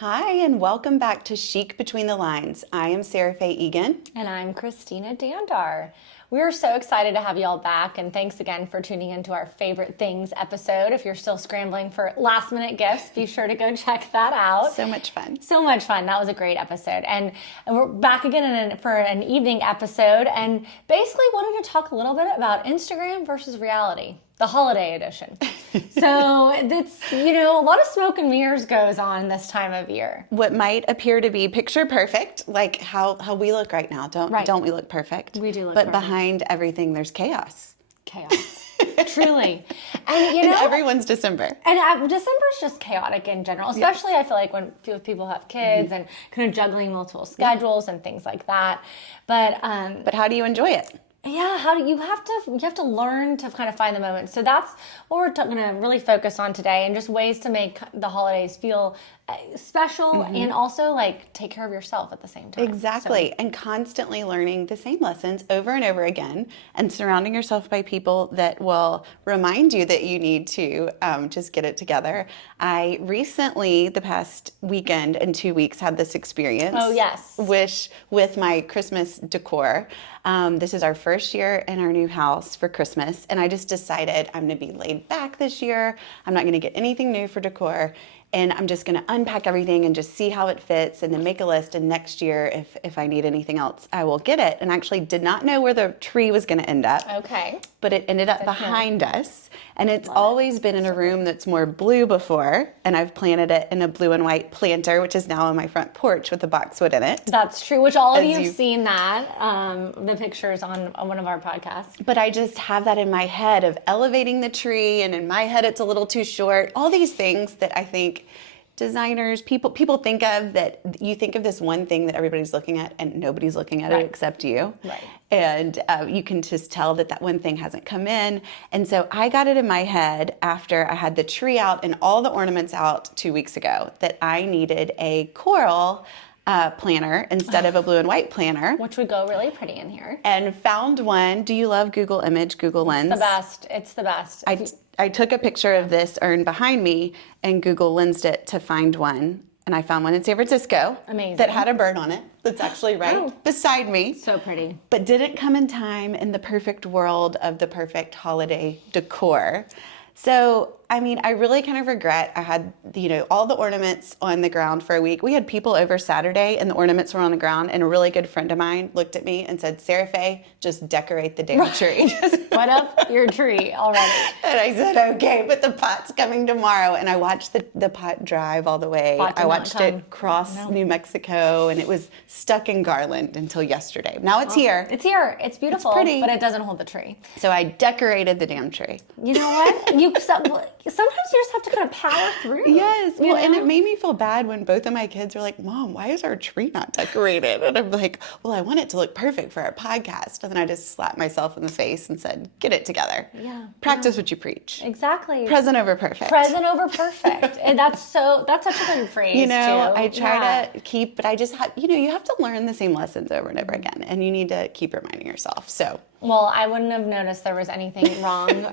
Hi, and welcome back to Chic Between the Lines. I am Sarah Faye Egan. And I'm Christina Dandar. We are so excited to have you all back, and thanks again for tuning into our Favorite Things episode. If you're still scrambling for last-minute gifts, be sure to go check that out. So much fun. So much fun. That was a great episode. And we're back again for an evening episode, and basically wanting to talk a little bit about Instagram versus reality. The holiday edition. So it's, a lot of smoke and mirrors goes on this time of year. What might appear to be picture perfect, like how we look right now. Don't we look perfect? We do look But perfect. Behind everything, there's chaos. Chaos. Truly. And, In everyone's December. And December's just chaotic in general, especially I feel like when people have kids and kind of juggling multiple schedules and things like that. But how do you enjoy it? Yeah, you have to learn to kind of find the moment. So that's what we're going to really focus on today, and just ways to make the holidays feel special and also like take care of yourself at the same time. Exactly. And constantly learning the same lessons over and over again, and surrounding yourself by people that will remind you that you need to just get it together. I recently, the past weekend and 2 weeks, had this experience. Oh, yes. With my Christmas decor. This is our first year in our new house for Christmas, and I just decided I'm going to be laid back this year. I'm not going to get anything new for decor. And I'm just going to unpack everything and just see how it fits, and then make a list. And next year, if I need anything else, I will get it. And actually did not know where the tree was going to end up. Okay. But it ended up behind us. And it's always been in a room that's more blue before. And I've planted it in a blue and white planter, which is now on my front porch with a boxwood in it. That's true, which all of you have seen that, the pictures on one of our podcasts. But I just have that in my head of elevating the tree, and in my head it's a little too short. All these things that I think designers, people think of, that you think of this one thing that everybody's looking at and nobody's looking at it except you. Right. And you can just tell that one thing hasn't come in. And so I got it in my head after I had the tree out and all the ornaments out 2 weeks ago that I needed a coral planner instead of a blue and white planner. Which would go really pretty in here. And found one. Do you love Google Image, Google Lens? It's the best. I took a picture of this urn behind me and Google Lensed it to find one. And I found one in San Francisco. Amazing. That had a bird on it. That's actually beside me. So pretty. But didn't come in time in the perfect world of the perfect holiday decor. So, I really kind of regret I had, all the ornaments on the ground for a week. We had people over Saturday and the ornaments were on the ground, and a really good friend of mine looked at me and said, Sarah Faye, just decorate the damn tree. Just put up your tree already. And I said, okay, but the pot's coming tomorrow. And I watched the pot drive all the way. I watched it cross New Mexico, and it was stuck in garland until yesterday. Now it's here. It's here. It's beautiful, It's pretty. but it doesn't hold the tree. So I decorated the damn tree. You know what? Sometimes you just have to kind of power through. Yes. Well, and it made me feel bad when both of my kids were like, Mom, why is our tree not decorated? And I'm like, well, I want it to look perfect for our podcast. And then I just slapped myself in the face and said, get it together. Yeah. Practice what you preach. Exactly. Present over perfect. Present over perfect. And that's such a good phrase, too. I try to keep, but I just have, you have to learn the same lessons over and over again. And you need to keep reminding yourself. So. Well, I wouldn't have noticed there was anything wrong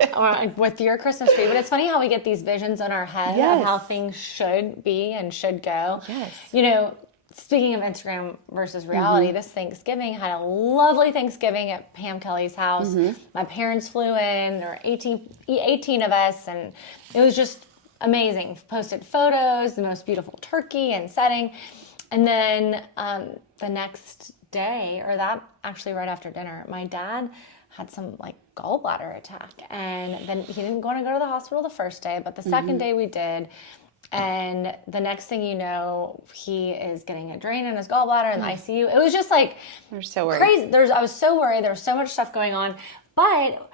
with your Christmas tree, but it's funny how we get these visions in our head of how things should be and should go. Yes. Speaking of Instagram versus reality, this Thanksgiving, had a lovely Thanksgiving at Pam Kelly's house. My parents flew in. There were 18 of us, and it was just amazing. Posted photos, the most beautiful turkey and setting. And then the next day, or that actually right after dinner, my dad had some gallbladder attack, and then he didn't want to go to the hospital the first day, but the second day we did. And the next thing you know, he is getting a drain in his gallbladder in the ICU. It was just We're so worried. crazy. I was so worried. There was so much stuff going on, but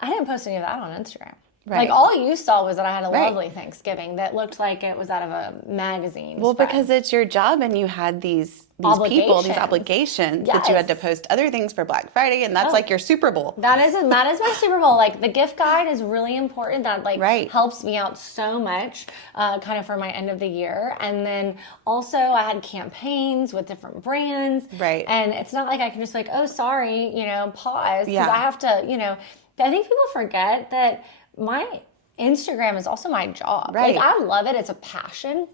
I didn't post any of that on Instagram. Right. All you saw was that I had a lovely Thanksgiving that looked like it was out of a magazine. Well, because it's your job, and you had these people, these obligations that you had to post other things for Black Friday, and that's like your Super Bowl. That is my Super Bowl. The gift guide is really important. That helps me out so much, kind of for my end of the year. And then also I had campaigns with different brands. Right. And it's not like I can just oh, sorry, pause. Because Yeah. I have to, I think people forget that my Instagram is also my job. Right. Like, I love it. It's a passion.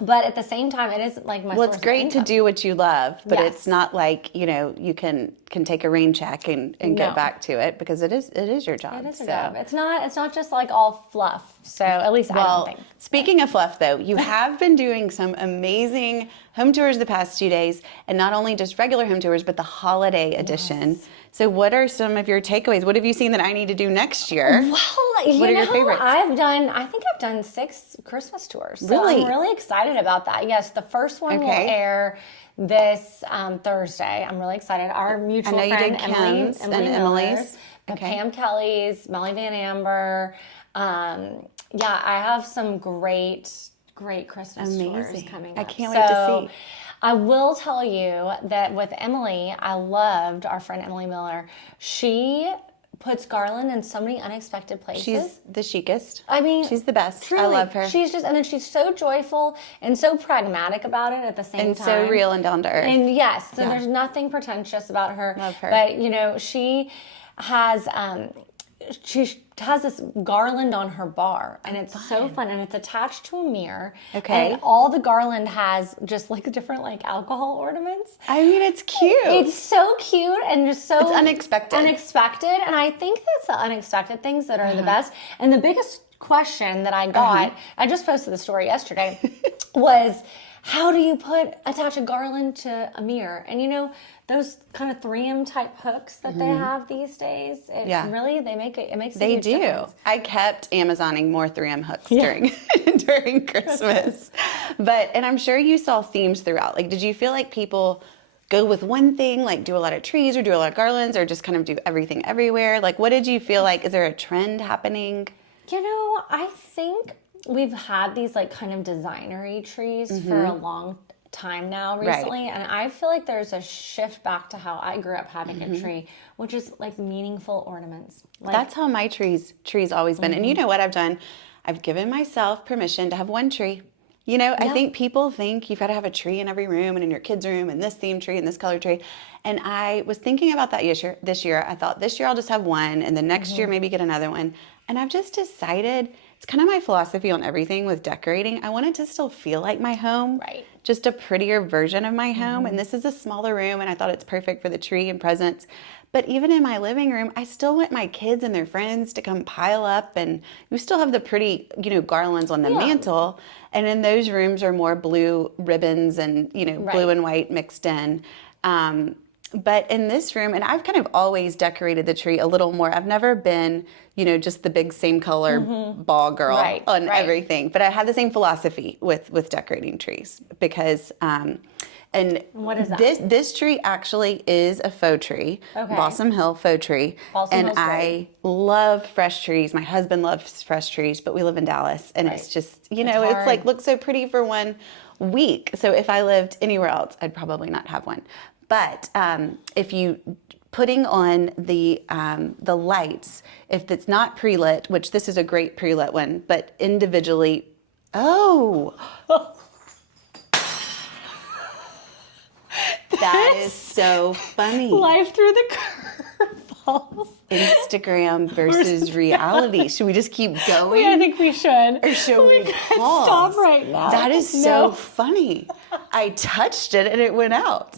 But at the same time, it is like my Well, source it's great of to income. do what you love, but Yes. it's not like, you can take a rain check and No. get back to it, because it is your job. It is a so. job. It's not just like all fluff. So at least I don't Well, think. speaking of fluff, though, you have been doing some amazing home tours the past 2 days, and not only just regular home tours, but the holiday edition. So what are some of your takeaways? What have you seen that I need to do next year? Well, What are your favorites? I think I've done 6 Christmas tours. So Really? I'm really excited about that. Yes, the first one will Okay. air this Thursday. I'm really excited. Our mutual I know you friend, did Kim's and Emily's. the Okay. Pam Kelly's, Melly Van Amber. Yeah, I have some great Christmas tours Amazing. coming I up. can't wait to So, see. I will tell you that with Emily, I loved our friend Emily Miller. She puts garland in so many unexpected places. She's the chicest. I mean, she's the best. I truly, love her. She's and then she's so joyful and so pragmatic about it at the same And time. so real and down to earth. And yes, so Yeah. there's nothing pretentious about her. Love her. But she has she has this garland on her bar, and it's so fun, and it's attached to a mirror. Okay. And all the garland has just like different like alcohol ornaments. I mean, it's cute. It's so cute and just so It's unexpected. Unexpected, and I think that's the unexpected things that are the best. And the biggest question that I got, I just posted the story yesterday, was how do you attach a garland to a mirror? And those kind of 3M type hooks that they have these days, it makes a They huge do. difference. I kept Amazoning more 3M hooks during Christmas. And I'm sure you saw themes throughout. Like, did you feel like people go with one thing, like do a lot of trees or do a lot of garlands, or just kind of do everything everywhere? Like, what did you feel like? Is there a trend happening? I think we've had these like kind of designery trees for a long time now recently, and I feel like there's a shift back to how I grew up having a tree, which is like meaningful ornaments. Like, That's how my tree's always been. And you know what I've done? I've given myself permission to have one tree. I think people think you've got to have a tree in every room and in your kids' room and this theme tree and this color tree. And I was thinking about that this year. I thought this year I'll just have one, and then next year maybe get another one. And I've just decided, it's kind of my philosophy on everything with decorating. I want it to still feel like my home. Right. Just a prettier version of my home. And this is a smaller room, and I thought it's perfect for the tree and presents. But even in my living room, I still want my kids and their friends to come pile up, and we still have the pretty, garlands on the mantle. And in those rooms are more blue ribbons and, blue and white mixed in. But in this room, and I've kind of always decorated the tree a little more. I've never been, just the big same color ball girl on everything. But I have the same philosophy with decorating trees, because and what is that? This tree actually is a faux tree, Balsam Hill faux tree. Balsam Hill's I love fresh trees. My husband loves fresh trees, but we live in Dallas, and it's just, it's hard. like looks so pretty for 1 week. So if I lived anywhere else, I'd probably not have one. But if you putting on the lights, if it's not pre-lit, which this is a great pre-lit one, but individually, that is so funny. life through the curveballs. Instagram versus reality. Should we just keep going? I think we should. Or should we could pause? stop right now. That is so funny. I touched it and it went out.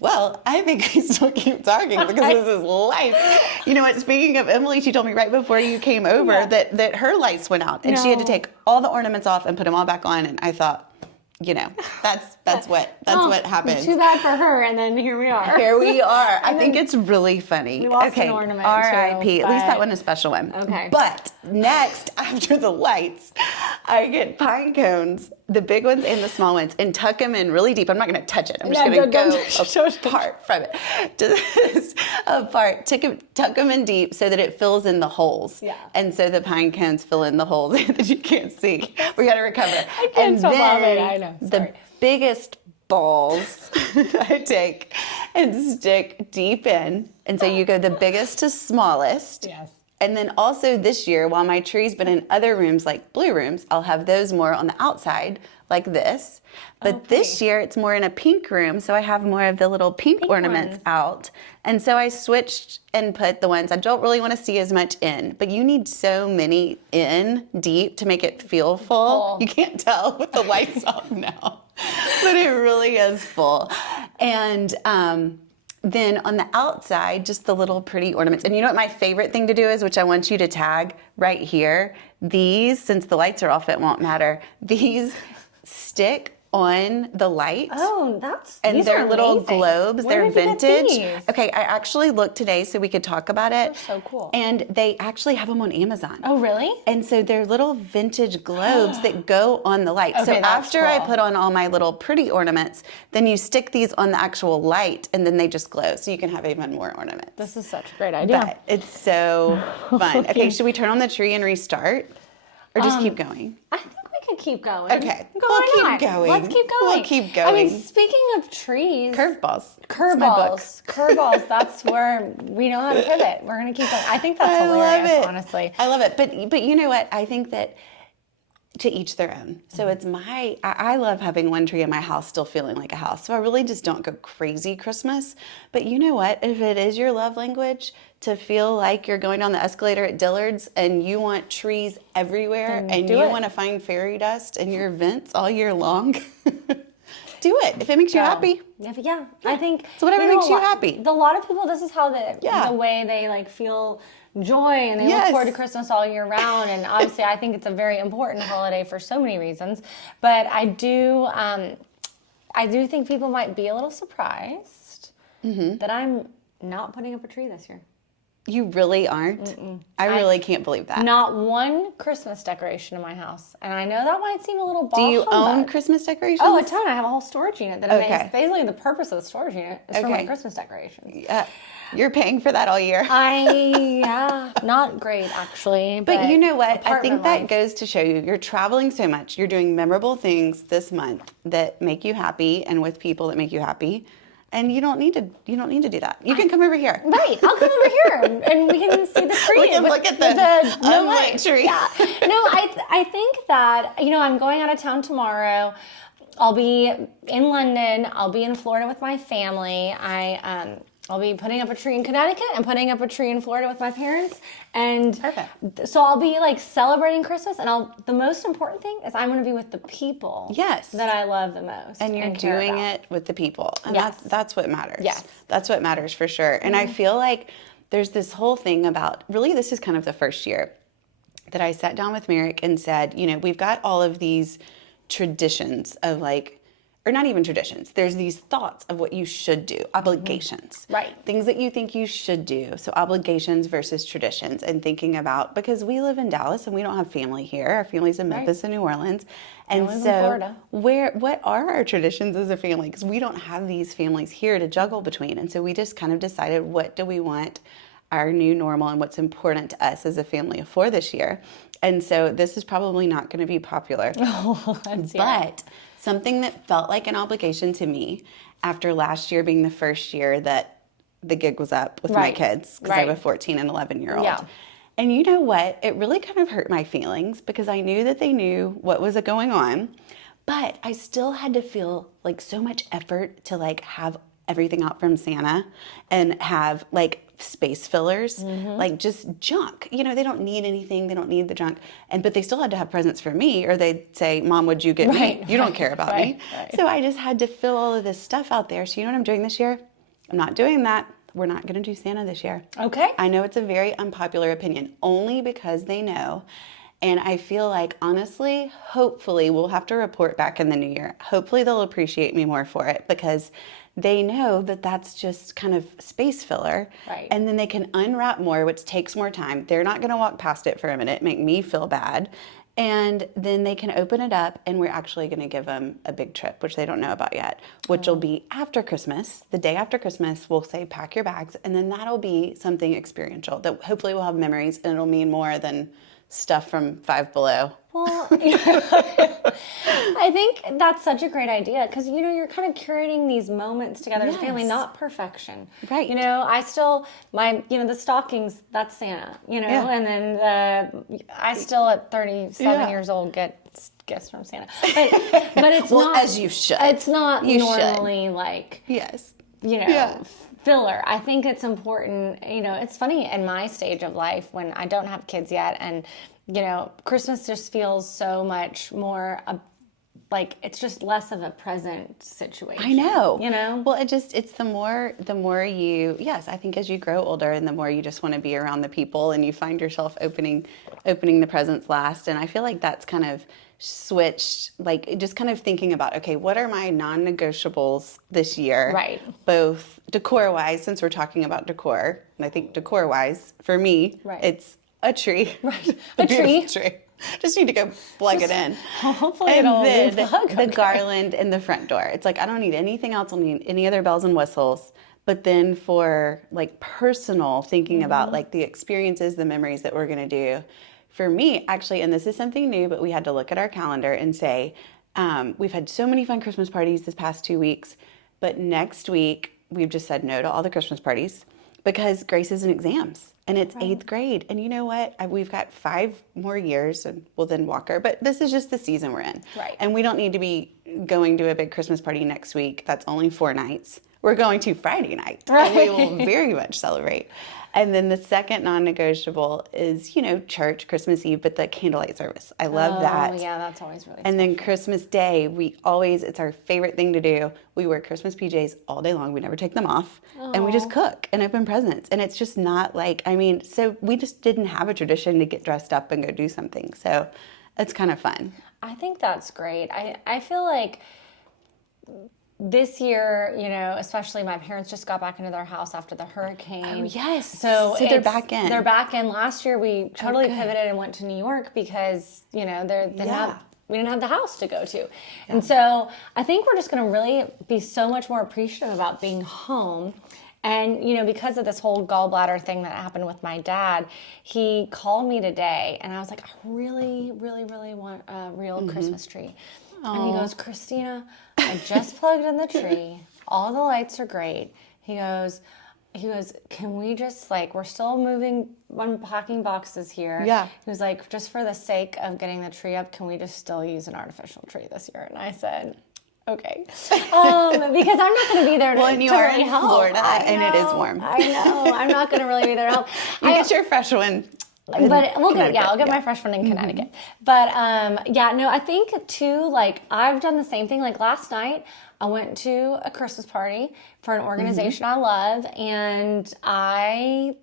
Well, I think we still keep talking because this is life. You know what? Speaking of Emily, she told me right before you came over that her lights went out, and she had to take all the ornaments off and put them all back on. And I thought, that's what happens. Too bad for her, and then here we are. Here we are. I think it's really funny. We lost an ornament, R.I.P. too, At least but- that one is a special one. Okay. But next, after the lights, I get pine cones, the big ones and the small ones, and tuck them in really deep. I'm not going to touch it. I'm just going to go apart from it. Just apart. Tuck them in deep so that it fills in the holes. Yeah. And so the pine cones fill in the holes that you can't see. We got to recover. I can't stop laughing. I know. The Sorry. biggest balls I take and stick deep in. And so you go the biggest to smallest. Yes. And then also this year, while my tree's been in other rooms like blue rooms, I'll have those more on the outside, like this. But this year it's more in a pink room, so I have more of the little pink ornaments ones. out. And so I switched and put the ones I don't really want to see as much in. But you need so many in deep to make it feel full. You can't tell with the lights off now, but it really is full. And then on the outside, just the little pretty ornaments. And you know what my favorite thing to do is, which I want you to tag right here? These, since the lights are off, it won't matter. These stick on the light. Oh, and they're little amazing. globes. Where They're did you get vintage. these? Okay, I actually looked today so we could talk about it. They're so cool. And they actually have them on Amazon. Oh, really? And so they're little vintage globes that go on the light. So Okay, that's after I cool. put on all my little pretty ornaments, then you stick these on the actual light and then they just glow. So you can have even more ornaments. This is such a great idea. But it's so fun. Okay, should we turn on the tree and restart? Or just keep going? I think we can keep going. Okay, Go we'll on keep on. going. Let's keep going. We'll keep I mean, going. speaking of trees. Curveballs. It's my book. Curveballs. That's where we know how to pivot. We're going to keep going. I think that's I love hilarious, it. honestly. I love it. But you know what? I think that to each their own. So it's I love having one tree in my house still feeling like a house. So I really just don't go crazy Christmas. But you know what? If it is your love language to feel like you're going down the escalator at Dillard's and you want trees everywhere and you want to find fairy dust in your vents all year long, do it. If it makes you happy. Yeah, I think. So whatever makes you happy. A lot of people, this is how the way they like feel joy and they look forward to Christmas all year round. And obviously I think it's a very important holiday for so many reasons. But I do think people might be a little surprised that I'm not putting up a tree this year. You really aren't? I really can't believe that. Not one Christmas decoration in my house. And I know that might seem a little Do you own Christmas decorations? Oh, a ton. I have a whole storage unit. Okay. Basically, the purpose of the storage unit is for my Christmas decorations. Yeah. You're paying for that all year. Not great, actually. But you know what? I apartment think that life. goes to show you, you're traveling so much. You're doing memorable things this month that make you happy and with people that make you happy. And you don't need to do that. You can come over here. Right. I'll come over here and we can see the tree. We can look at the unlit tree. Yeah. No, I think that, I'm going out of town tomorrow. I'll be in London. I'll be in Florida with my family. I'll be putting up a tree in Connecticut and putting up a tree in Florida with my parents. And Perfect. So I'll be like celebrating Christmas. And the most important thing is I'm going to be with the people that I love the most. And you're doing it with the people. And that's what matters. Yes. That's what matters for sure. And I feel like there's this whole thing about, really this is kind of the first year that I sat down with Merrick and said, we've got all of these traditions of or not even traditions. There's these thoughts of what you should do, obligations. Right. Things that you think you should do. So obligations versus traditions, and thinking about, because we live in Dallas and we don't have family here. Our family's in Memphis and New Orleans. And live in so Florida. what are our traditions as a family? Because we don't have these families here to juggle between. And so we just kind of decided, what do we want our new normal and what's important to us as a family for this year? And so this is probably not going to be popular. But something that felt like an obligation to me after last year being the first year that the gig was up with my kids, because I have a 14 and 11-year-old. Yeah. And you know what? It really kind of hurt my feelings because I knew that they knew what was going on, but I still had to feel like so much effort to have everything out from Santa and have space fillers, just junk. They don't need anything. They don't need the junk. But they still had to have presents for me, or they'd say, Mom, would you get me? You don't care about me. Right. So I just had to fill all of this stuff out there. So you know what I'm doing this year? I'm not doing that. We're not going to do Santa this year. Okay. I know it's a very unpopular opinion, only because they know. And I feel like, honestly, hopefully, we'll have to report back in the new year. Hopefully they'll appreciate me more for it, because they know that that's just kind of space filler. Right. And then they can unwrap more, which takes more time. They're not going to walk past it for a minute, make me feel bad. And then they can open it up, and we're actually going to give them a big trip, which they don't know about yet, which will be after Christmas. The day after Christmas, we'll say, pack your bags. And then that'll be something experiential that hopefully will have memories, and it'll mean more than stuff from Five Below. Well, I think that's such a great idea, because you're kind of curating these moments together as a family, not perfection. Right. I still the stockings, that's Santa. And then I still at 37 years old get gifts from Santa. But it's well, not. as you should. It's not you normally should. like, yes. Filler. I think it's important. It's funny in my stage of life when I don't have kids yet, and Christmas just feels so much more like it's just less of a present situation. I know. Well, it's the more you, yes, I think as you grow older and the more you just want to be around the people and you find yourself opening the presents last. And I feel like that's kind of switched, like just kind of thinking about, okay, what are my non-negotiables this year? Right. Both decor-wise, since we're talking about decor, and I think decor-wise, for me, it's a tree. Right. A tree. Just need to go plug it in. Hopefully and it'll then replug. the garland in the front door. It's like, I don't need anything else. I don't need any other bells and whistles. But then for like personal thinking about like the experiences, the memories that we're going to do. For me, actually, and this is something new, but we had to look at our calendar and say, we've had so many fun Christmas parties this past 2 weeks, but next week we've just said no to all the Christmas parties because Grace is in exams. And it's 8th grade. And you know what? We've got 5 more years and we'll then walk her. But this is just the season we're in. Right. And we don't need to be going to a big Christmas party next week. That's only 4 nights. We're going to Friday night. Right. And we will very much celebrate. And then the second non-negotiable is, church, Christmas Eve, but the candlelight service. I love that. Oh, yeah, that's always really And then Christmas Day, it's our favorite thing to do. We wear Christmas PJs all day long. We never take them off. And we just cook and open presents. And it's just not like, so we just didn't have a tradition to get dressed up and go do something. So it's kind of fun. I think that's great. I feel like this year, especially my parents just got back into their house after the hurricane. Oh, yes. So they're back in. They're back in. Last year, we totally pivoted and went to New York because, we didn't have the house to go to. Yeah. And so I think we're just going to really be so much more appreciative about being home. And, because of this whole gallbladder thing that happened with my dad, he called me today and I was like, I really, really, really want a real Christmas tree. Aww. And he goes, Christina, I just plugged in the tree. All the lights are great. He goes, can we just we're still unpacking boxes here. Yeah. He was like, just for the sake of getting the tree up, can we just still use an artificial tree this year? And I said, okay. Because I'm not going to be there to, and you to are really in help. Florida and it is warm. I know. I'm not going to really be there to help. You get your fresh one. But I'll get my fresh one in Connecticut. But I think too, I've done the same thing. Like last night, I went to a Christmas party for an organization I love, and I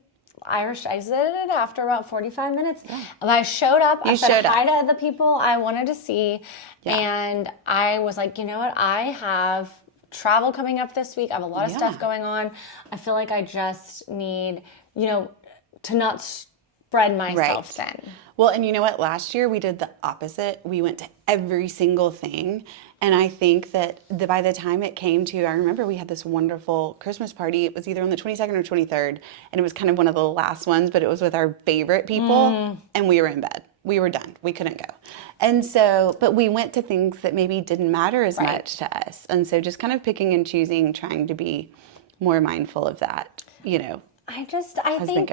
exited after about 45 minutes. Yeah. I showed up. I said hi to the people I wanted to see, and I was like, you know what? I have travel coming up this week. I have a lot of stuff going on. I feel like I just need, to not spread myself thin. Well, and you know what? Last year we did the opposite. We went to every single thing. And I think that by the time it came to, I remember we had this wonderful Christmas party. It was either on the 22nd or 23rd. And it was kind of one of the last ones, but it was with our favorite people. And we were in bed. We were done. We couldn't go. And so, but we went to things that maybe didn't matter as much to us. And so just kind of picking and choosing, trying to be more mindful of that, I think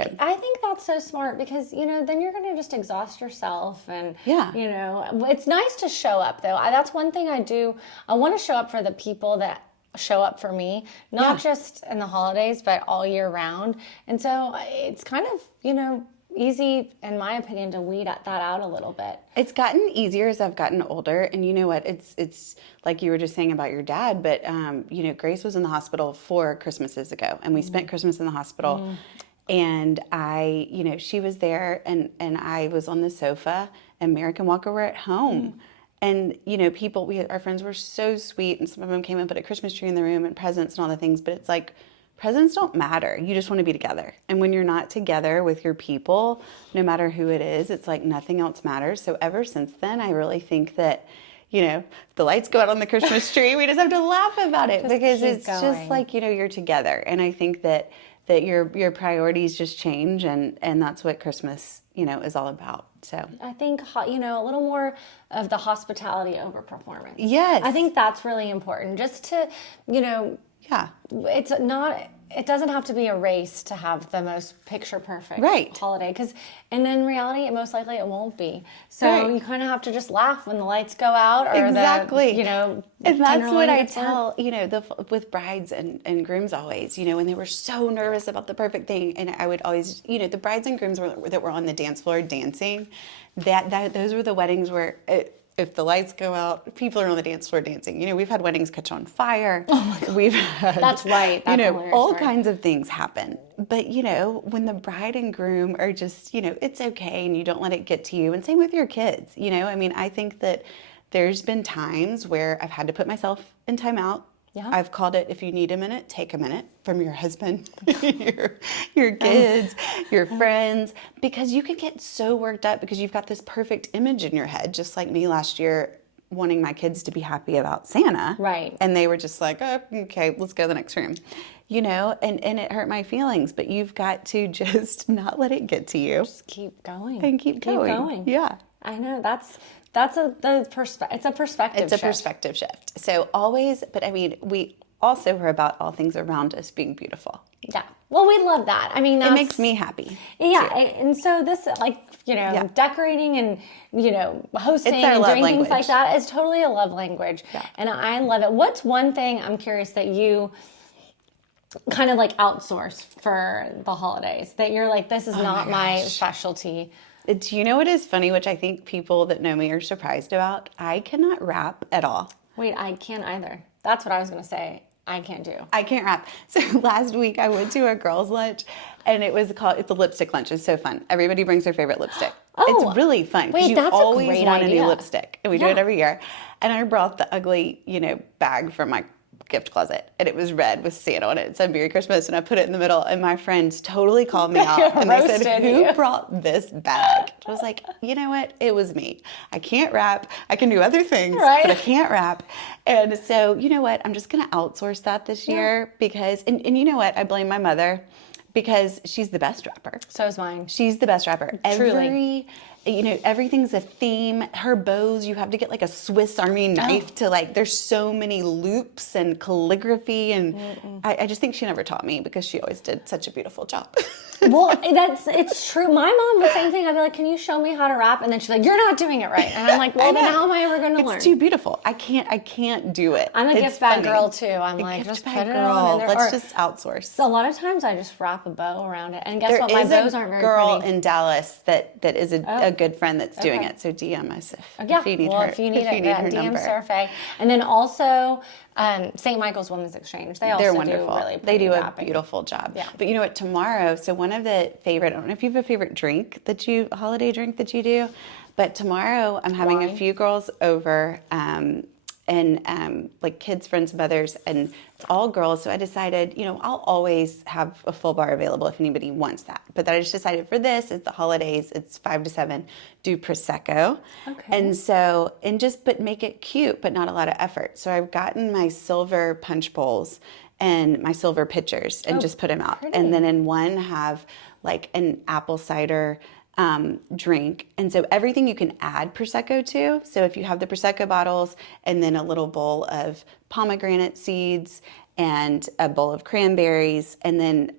that's so smart because, then you're going to just exhaust yourself and, it's nice to show up though. That's one thing I do. I want to show up for the people that show up for me, not just in the holidays, but all year round. And so it's kind of, easy, in my opinion, to weed that out a little bit. It's gotten easier as I've gotten older. And you know what? It's like you were just saying about your dad, but, Grace was in the hospital 4 Christmases ago, and we spent Christmas in the hospital. And she was there, and I was on the sofa, and Merrick and Walker were at home. And, our friends were so sweet, and some of them came and put a Christmas tree in the room and presents and all the things, but it's like, presents don't matter. You just want to be together. And when you're not together with your people, no matter who it is, it's like nothing else matters. So ever since then, I really think that, the lights go out on the Christmas tree, we just have to laugh about it because it's just like, you're together. And I think that your priorities just change, and that's what Christmas, is all about. So I think, a little more of the hospitality over performance. Yes. I think that's really important just to, it's it doesn't have to be a race to have the most picture perfect Right. holiday, and in reality, most likely it won't be. So you kind of have to just laugh when the lights go out, or exactly. the and that's tenderloin what I gets burnt. tell with brides and grooms always, when they were so nervous about the perfect thing, and I would always, the brides and grooms that were on the dance floor dancing, those were the weddings where if the lights go out, people are on the dance floor dancing. We've had weddings catch on fire. Oh my God. We've had, that's right. That's all kinds of things happen. But, when the bride and groom are just, it's okay and you don't let it get to you. And same with your kids, I think that there's been times where I've had to put myself in timeout. Yeah. I've called it, if you need a minute, take a minute from your husband, your kids, your friends, because you can get so worked up because you've got this perfect image in your head, just like me last year wanting my kids to be happy about Santa. Right. And they were just like, oh, okay, let's go to the next room. And it hurt my feelings, but you've got to just not let it get to you. Just keep going. And keep going. Yeah. I know, it's a perspective It's a perspective shift. So always, but we also are about all things around us being beautiful. Yeah. Well, we love that. It makes me happy. Yeah. Too. And so this, decorating and, hosting It's our and love doing language. things like that is totally a love language. Yeah. And I love it. What's one thing, I'm curious, that you kind of outsource for the holidays, that you're like, this is not my specialty? Do you know what is funny, which I think people that know me are surprised about? I cannot rap at all. Wait, I can't either. That's what I was going to say. I can't do. I can't rap. So last week I went to a girls' lunch, and it's a lipstick lunch. It's so fun. Everybody brings their favorite lipstick. Oh, it's really fun. wait, you that's a always great want idea. a new lipstick. And we do it every year. And I brought the ugly, bag from my gift closet, and it was red with Santa on it. It said Merry Christmas, and I put it in the middle, and my friends totally called me out and they said, who brought this bag? I was like, you know what, it was me. I can't rap. I can do other things, but I can't rap. And so, you know what, I'm just gonna outsource that this year because, and you know what, I blame my mother because she's the best rapper. So is mine. She's the best rapper. Truly. Everything's a theme. Her bows, you have to get a Swiss Army knife to there's so many loops and calligraphy. And I just think she never taught me because she always did such a beautiful job. Well, it's true. My mom, the same thing. I'd be like, can you show me how to rap? And then she's like, you're not doing it right. And I'm like, well, then how am I ever going to learn? It's too beautiful. I can't do it. I'm a gift bag girl too. I'm like, just put it on. Let's just outsource. So a lot of times I just wrap a bow around it. And guess what? My bows aren't very pretty. There is a girl in Dallas that is a good friend that's doing it. So DM us if you need her. If you need her DM number. Survey. And then also St. Michael's Women's Exchange. They're wonderful. Do really they do wrapping. A beautiful job. Yeah. But you know what? Tomorrow, so one of the favorite, I don't know if you have a favorite drink holiday drink that you do, but tomorrow I'm having a few girls over and kids, friends, and others, and it's all girls. So I decided, I'll always have a full bar available if anybody wants that. But then I just decided for this, it's the holidays, it's 5 to 7, do Prosecco. Okay. And so, but make it cute, but not a lot of effort. So I've gotten my silver punch bowls and my silver pitchers and just put them out. Pretty. And then in one have an apple cider drink. And so everything you can add Prosecco to. So if you have the Prosecco bottles and then a little bowl of pomegranate seeds and a bowl of cranberries, and then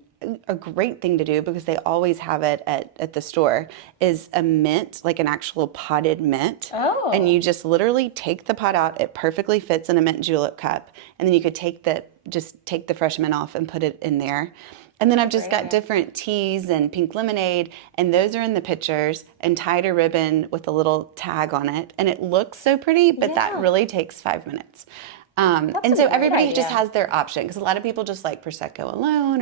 a great thing to do, because they always have it at the store, is a mint, an actual potted mint. Oh. And you just literally take the pot out. It perfectly fits in a mint julep cup. And then you could take the fresh mint off and put it in there. And then I've just got different teas and pink lemonade, and those are in the pitchers and tied a ribbon with a little tag on it. And it looks so pretty, but that really takes 5 minutes. And so everybody just has their option, because a lot of people just like Prosecco alone,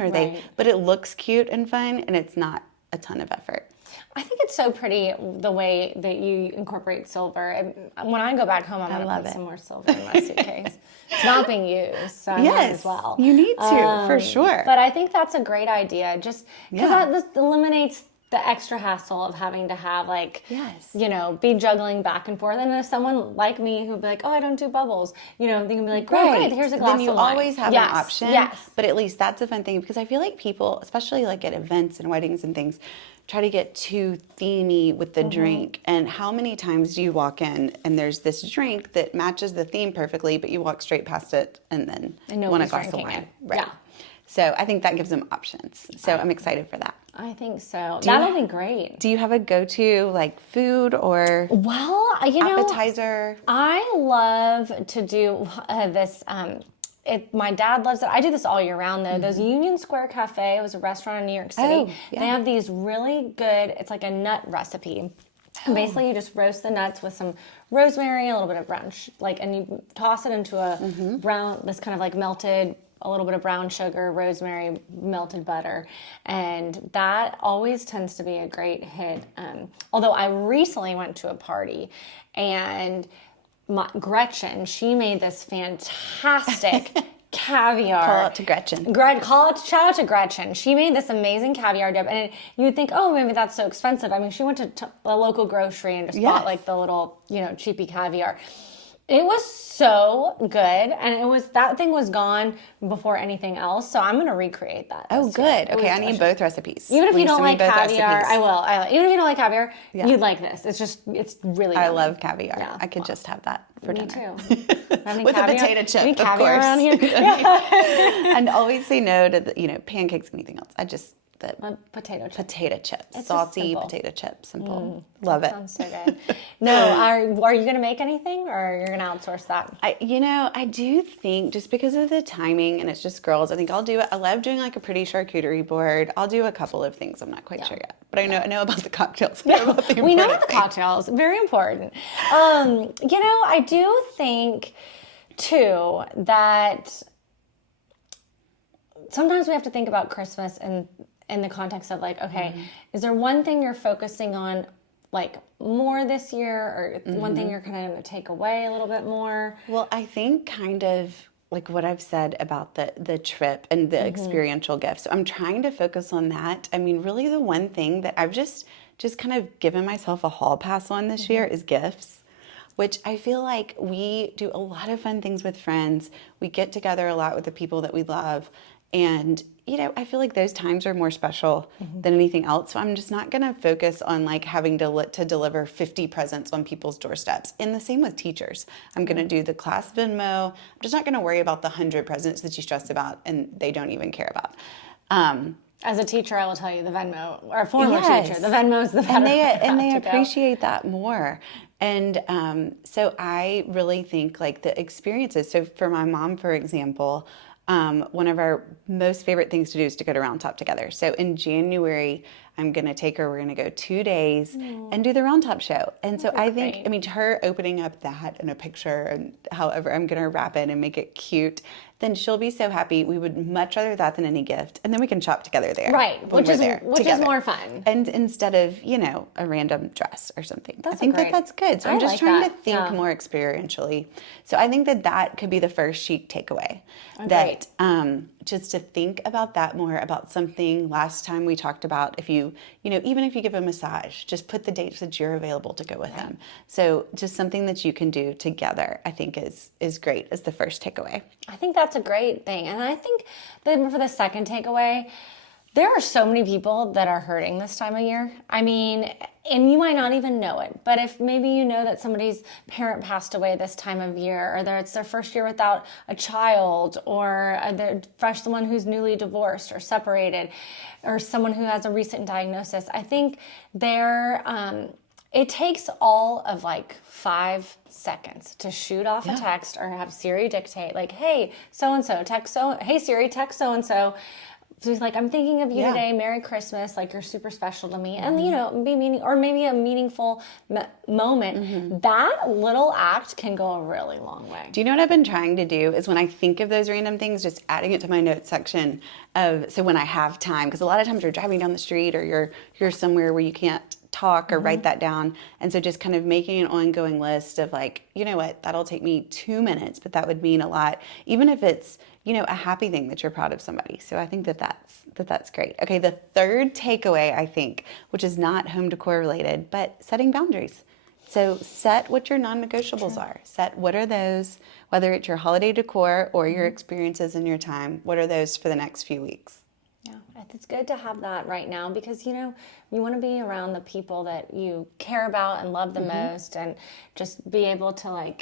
but it looks cute and fun, and it's not a ton of effort. I think it's so pretty the way that you incorporate silver. And when I go back home, I'm going to put some more silver in my suitcase. It's not being used, so I might as well. You need to, for sure. But I think that's a great idea, just because that eliminates the extra hassle of having to have be juggling back and forth. And if someone like me who'd be like, oh, I don't do bubbles, they can be like, great, here's a glass of wine. Then you always have an option. Yes. But at least that's a fun thing, because I feel like people, especially at events and weddings and things, try to get too themey with the drink. And how many times do you walk in and there's this drink that matches the theme perfectly, but you walk straight past it and then want a glass of wine? Right. Yeah. So I think that gives them options. So I'm excited for that. I think so. That'll be great. Do you have a go-to like food or Well, appetizer? I love to do this. My dad loves it. I do this all year round though. There's Union Square Cafe. It was a restaurant in New York City. Oh, yeah. They have these really good, it's like a nut recipe. Basically, you just roast the nuts with some rosemary, a little bit of brown, and you toss it into a brown, this kind of like melted, a little bit of brown sugar, rosemary, melted butter. And that always tends to be a great hit. Although I recently went to a party and Gretchen, she made this fantastic caviar. Call out to Gretchen. Shout out to Gretchen. She made this amazing caviar dip, and you would think, oh, maybe that's so expensive. I mean, she went to a local grocery and just bought like the little, cheapy caviar. It was so good, and that thing was gone before anything else. So I'm gonna recreate that. Oh, good. Okay, I need both recipes. Even if you don't like caviar, recipes. I will. Even if you don't like caviar, you'd like this. It's really. I yummy. love caviar. Yeah. I could just have that for Me dinner. too. With a potato chip, any of caviar course. around here? And always say no to pancakes, anything else. Potato chip. Potato chips, It's salty simple. potato chips, simple. Love it. Sounds so good. No, are you going to make anything, or you're going to outsource that? I do think just because of the timing and it's just girls, I think I'll do it. I love doing like a pretty charcuterie board. I'll do a couple of things. I'm not quite sure yet, but I know about the cocktails. We know about the cocktails. Very important. I do think too that sometimes we have to think about Christmas in the context of like, okay, is there one thing you're focusing on like more this year, or one thing you're kind of going to take away a little bit more? Well, I think kind of like what I've said about the trip and the experiential gifts. So I'm trying to focus on that. I mean, really the one thing that I've just kind of given myself a hall pass on this year is gifts, which I feel like we do a lot of fun things with friends. We get together a lot with the people that we love. And, I feel like those times are more special than anything else. So I'm just not going to focus on like having to deliver 50 presents on people's doorsteps. And the same with teachers. I'm going to do the class Venmo. I'm just not going to worry about the 100 presents that you stress about and they don't even care about. As a teacher, I will tell you the Venmo, or a former teacher, the Venmo is the better. And they appreciate that more. And so I really think like the experiences. So for my mom, for example, one of our most favorite things to do is to go to Round Top together. So in January, I'm going to take her, we're going to go 2 days and do the Round Top show. And so I think, her opening up that in a picture and however I'm going to wrap it and make it cute, then she'll be so happy. We would much rather that than any gift. And then we can shop together there. Right. Which is more fun. And instead of, a random dress or something. That's I think that's good. So I'm just trying to think more experientially. So I think that could be the first Chic takeaway. That just to think about that more, about something last time we talked about, if you, even if you give a massage, just put the dates that you're available to go with them. So just something that you can do together, I think is great as the first takeaway. I think that's a great thing. And I think that for the second takeaway, there are so many people that are hurting this time of year. I mean, and you might not even know it, but if maybe you know that somebody's parent passed away this time of year, or it's their first year without a child, or they're someone who's newly divorced or separated, or someone who has a recent diagnosis, I think it takes all of like 5 seconds to shoot off a text or have Siri dictate like, hey, so-and-so, hey Siri, text so-and-so. So he's like, I'm thinking of you today. Merry Christmas. Like, you're super special to me. And, maybe a meaningful moment. That little act can go a really long way. Do you know what I've been trying to do is when I think of those random things, just adding it to my notes section so when I have time, because a lot of times you're driving down the street or you're somewhere where you can't talk or write that down. And so just kind of making an ongoing list of like, you know what, that'll take me 2 minutes, but that would mean a lot, even if it's, a happy thing that you're proud of somebody. So I think that's great. Okay, the third takeaway, I think, which is not home decor related, but setting boundaries. So set what your non-negotiables are. Set what are those, whether it's your holiday decor or your experiences in your time, what are those for the next few weeks? Yeah, it's good to have that right now because, you want to be around the people that you care about and love the most, and just be able to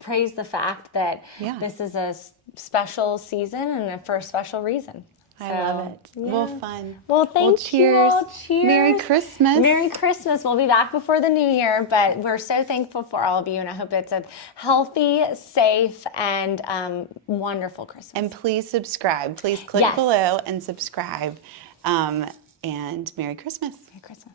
praise the fact that this is special season and for a special reason. I love it. Yeah. Well, fun. Well, thank you. Cheers. Merry Christmas. Merry Christmas. We'll be back before the new year, but we're so thankful for all of you, and I hope it's a healthy, safe, and wonderful Christmas. And please subscribe. Please click below and subscribe. And Merry Christmas. Merry Christmas.